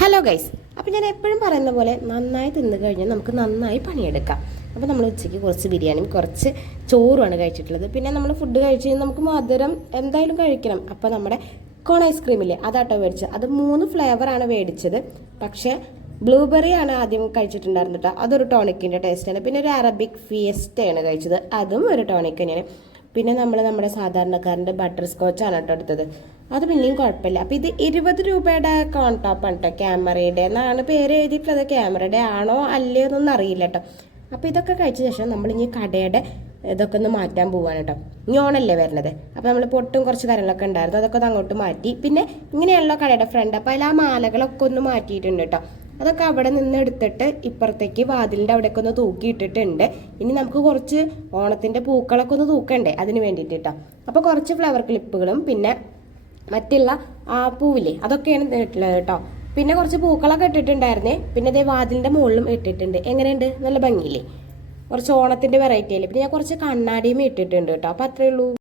Hello guys, അപ്പോൾ ഞാൻ എപ്പോഴും പറയുന്ന പോലെ നന്നായി തിന്നു കഴിഞ്ഞാൽ നമുക്ക് നന്നായി പണിയെടുക്കാം. അപ്പോൾ നമ്മൾ ഉച്ചയ്ക്ക് കുറച്ച് ബിരിയാണിയും കുറച്ച് ചോറുമാണ് കഴിച്ചിട്ടുള്ളത്. പിന്നെ നമ്മൾ ഫുഡ് കഴിച്ച് കഴിഞ്ഞാൽ നമുക്ക് മധുരം എന്തായാലും കഴിക്കണം. അപ്പോൾ നമ്മുടെ കോൺ ഐസ്ക്രീമില്ലേ, അതാട്ടോ മേടിച്ചത്. അത് 3 ഫ്ലേവറാണ് മേടിച്ചത്. പക്ഷേ ബ്ലൂബെറി ആണ് ആദ്യം കഴിച്ചിട്ടുണ്ടായിരുന്നത് കേട്ടോ. അതൊരു ടോണിക്കിൻ്റെ ടേസ്റ്റാണ്. പിന്നെ ഒരു അറബിക് ഫിയസ്റ്റയാണ് കഴിച്ചത്, അതും ഒരു ടോണിക് തന്നെയാണ്. പിന്നെ നമ്മുടെ സാധാരണക്കാരൻ്റെ ബട്ടർ സ്കോച്ചാണ് കേട്ടോ എടുത്തത്. അത് പിന്നെയും കുഴപ്പമില്ല. അപ്പോൾ ഇത് 20 രൂപയുടെ കോൺ ടോപ്പാണ് കേട്ടോ. ക്യാമറയുടെ എന്നാണ് പേര് എഴുതിയിട്ടുള്ളത്. ക്യാമറയുടെ ആണോ അല്ലയോ എന്നൊന്നും അറിയില്ല കേട്ടോ. അപ്പോൾ ഇതൊക്കെ കഴിച്ച ശേഷം നമ്മളിനി കടയുടെ ഇതൊക്കെ ഒന്ന് മാറ്റാൻ പോവാണ് കേട്ടോ. ഓണല്ലേ വരുന്നത്. അപ്പോൾ നമ്മൾ പൊട്ടും കുറച്ച് കാര്യങ്ങളൊക്കെ ഉണ്ടായിരുന്നു, അതൊക്കെ ഒന്ന് അങ്ങോട്ട് മാറ്റി. പിന്നെ ഇങ്ങനെയാണല്ലോ കടയുടെ ഫ്രണ്ട്. അപ്പോൾ അതിൽ ആ മാലകളൊക്കെ ഒന്ന് മാറ്റിയിട്ടുണ്ട് കേട്ടോ. അതൊക്കെ അവിടെ നിന്ന് എടുത്തിട്ട് ഇപ്പുറത്തേക്ക് വാതിലിൻ്റെ അവിടേക്ക് ഒന്ന് തൂക്കിയിട്ടിട്ടുണ്ട്. ഇനി നമുക്ക് കുറച്ച് ഓണത്തിൻ്റെ പൂക്കളൊക്കെ ഒന്ന് തൂക്കണ്ടേ, അതിന് വേണ്ടിയിട്ട് കേട്ടോ. അപ്പോൾ കുറച്ച് ഫ്ലവർ ക്ലിപ്പുകളും പിന്നെ മറ്റുള്ള ആ പൂവില്ലേ അതൊക്കെയാണ് ഇട്ടിട്ടുള്ളത് കേട്ടോ. പിന്നെ കുറച്ച് പൂക്കളൊക്കെ ഇട്ടിട്ടുണ്ടായിരുന്നേ. പിന്നെ അതേ വാതിലിൻ്റെ മുകളിലും ഇട്ടിട്ടുണ്ട്. എങ്ങനെയുണ്ട്? നല്ല ഭംഗിയില്ലേ? കുറച്ച് ഓണത്തിൻ്റെ വെറൈറ്റി അല്ലേ. പിന്നെ ഞാൻ കുറച്ച് കണ്ണാടിയും ഇട്ടിട്ടുണ്ട് കേട്ടോ. അപ്പോൾ അത്രയേ ഉള്ളൂ.